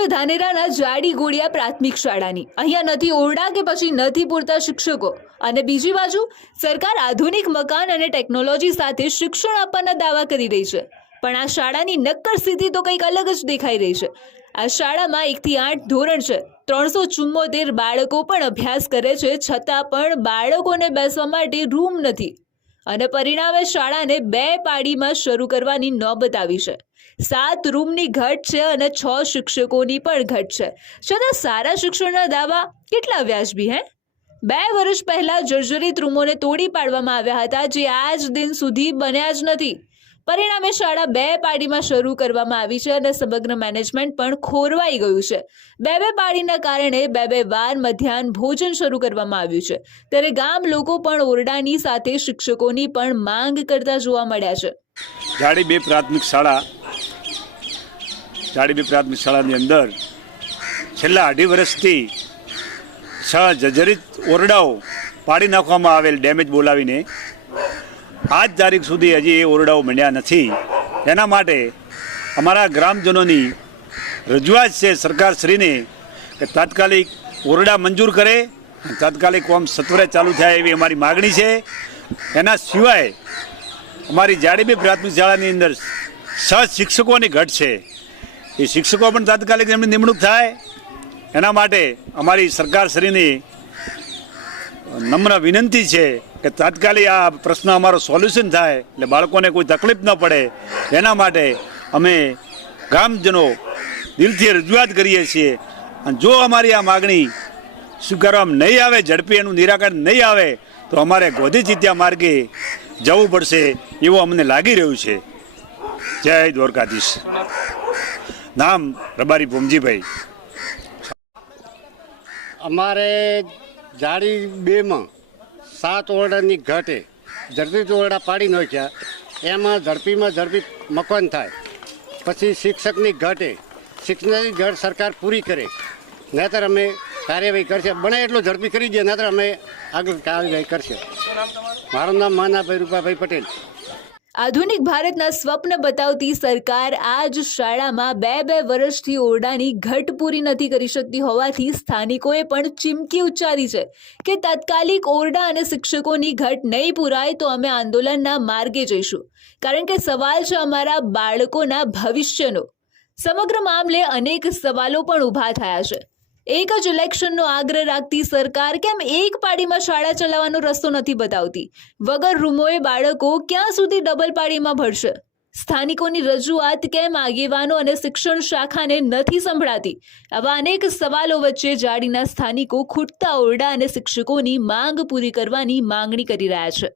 છે ધાનેરાના જાડી ગોળિયા પ્રાથમિક શાળાની। અહીંયા નથી ઓરડા કે પછી નથી પૂરતા શિક્ષકો, અને બીજી બાજુ સરકાર આધુનિક મકાન અને ટેકનોલોજી સાથે શિક્ષણ આપવાના દાવા કરી રહી છે, પણ આ શાળાની નક્કર સ્થિતિ તો કંઈક અલગ જ દેખાઈ રહી છે। આ શાળામાં 1 થી 8 ધોરણ છે, 374 બાળકો પણ અભ્યાસ કરે છે, છતાં પણ બાળકોને બેસવા માટે રૂમ નથી, અને પરિણામે શાળાને 2 પાળીમાં શરૂ કરવાની નોબત આવી છે। 7 રૂમની ઘટ છે અને 6 શિક્ષકોની પણ ઘટ છે, છતાં સારા શિક્ષણના દાવા કેટલા વ્યાજબી હે? 2 વર્ષ પહેલા જર્જરિત રૂમોને તોડી પાડવામાં આવ્યા હતા, જે આજ દિન સુધી બન્યા જ નથી। પરિણામે શાળા 2 પાળીમાં શરૂ કરવામાં આવી છે અને સમગ્ર મેનેજમેન્ટ પણ ખોરવાઈ ગયું છે। 2 પાળીના કારણે 2 વાર મધ્યાહન ભોજન શરૂ કરવામાં આવ્યું છે, ત્યારે ગામ લોકો પણ ઓરડાની સાથે શિક્ષકોની પણ માંગ કરતા જોવા મળ્યા છે। જાડી બે પ્રાથમિક શાળાની અંદર છેલ્લા 2.5 વર્ષથી 6 જર્જરિત ઓરડાઓ પાડી નાખવામાં આવેલ ડેમેજ બોલાવીને આજ તારીખ સુધી હજી એ ઓરડાઓ મળ્યા નથી। એના માટે અમારા ગ્રામજનોની રજૂઆત છે સરકારશ્રીને કે તાત્કાલિક ઓરડા મંજૂર કરે, તાત્કાલિક કામ સત્વરે ચાલુ થાય એવી અમારી માગણી છે। એના સિવાય અમારી જાડીબી પ્રાથમિક શાળાની અંદર 6 શિક્ષકોની ઘટ છે, એ શિક્ષકો પણ તાત્કાલિક એમની નિમણૂક થાય, એના માટે અમારી સરકારશ્રીની નમ્ર વિનંતી છે કે તાત્કાલિક આ પ્રશ્ન અમારો સોલ્યુશન થાય, એટલે બાળકોને કોઈ તકલીફ ન પડે। એના માટે અમે ગામજનો દિલથી રજૂઆત કરીએ છીએ, અને જો અમારી આ માગણી સ્વીકારવામાં નહીં આવે, ઝડપી એનું નિરાકરણ નહીં આવે, તો અમારે ગોધી ચિત્યા માર્ગે જવું પડશે એવું અમને લાગી રહ્યું છે। જય દ્વારકાધીશ। નામ રબારી ભોમજીભાઈ। અમારે જાડી 2 માં 7 ઓરડાની ઘટે ઝડપી ઓરડા પાડી નાખ્યા, એમાં ઝડપી મકાન થાય, પછી શિક્ષકની ઘટે શિક્ષકની ઘટ સરકાર પૂરી કરે, નહીંતર અમે કાર્યવાહી કરશે, બને એટલું ઝડપી કરી દે, નહીંતર અમે આગળ કાર્યવાહી કરશે। મારું નામ માનાભાઈ રૂપાભાઈ પટેલ। આધુનિક ભારતના સ્વપ્ન બતાવતી સરકાર આ જ શાળામાં 2 વર્ષથી ઓરડાની ઘટ પૂરી નથી કરી શકતી હોવાથી સ્થાનિકોએ પણ ચીમકી ઉચ્ચારી છે કે તાત્કાલિક ઓરડા અને શિક્ષકોની ઘટ નહીં પૂરાય તો અમે આંદોલનના માર્ગે જઈશું, કારણ કે સવાલ છે અમારા બાળકોના ભવિષ્યનો। સમગ્ર મામલે અનેક સવાલો પણ ઊભા થયા છે। એક જ ઇલેક્શનનો આગ્રહ રાખતી સરકાર કેમ 1 પાળીમાં શાળા ચલાવવાનો રસ્તો નથી બતાવતી? વગર રૂમોએ બાળકો ક્યાં સુધી ડબલ પાળીમાં ભણશે? સ્થાનિકોની રજૂઆત કેમ આગેવાનો અને શિક્ષણ શાખાને નથી સંભળાતી? આવા અનેક સવાલો વચ્ચે જાડીના સ્થાનિકો ખૂટતા ઓરડા અને શિક્ષકોની માંગ પૂરી કરવાની માંગણી કરી રહ્યા છે।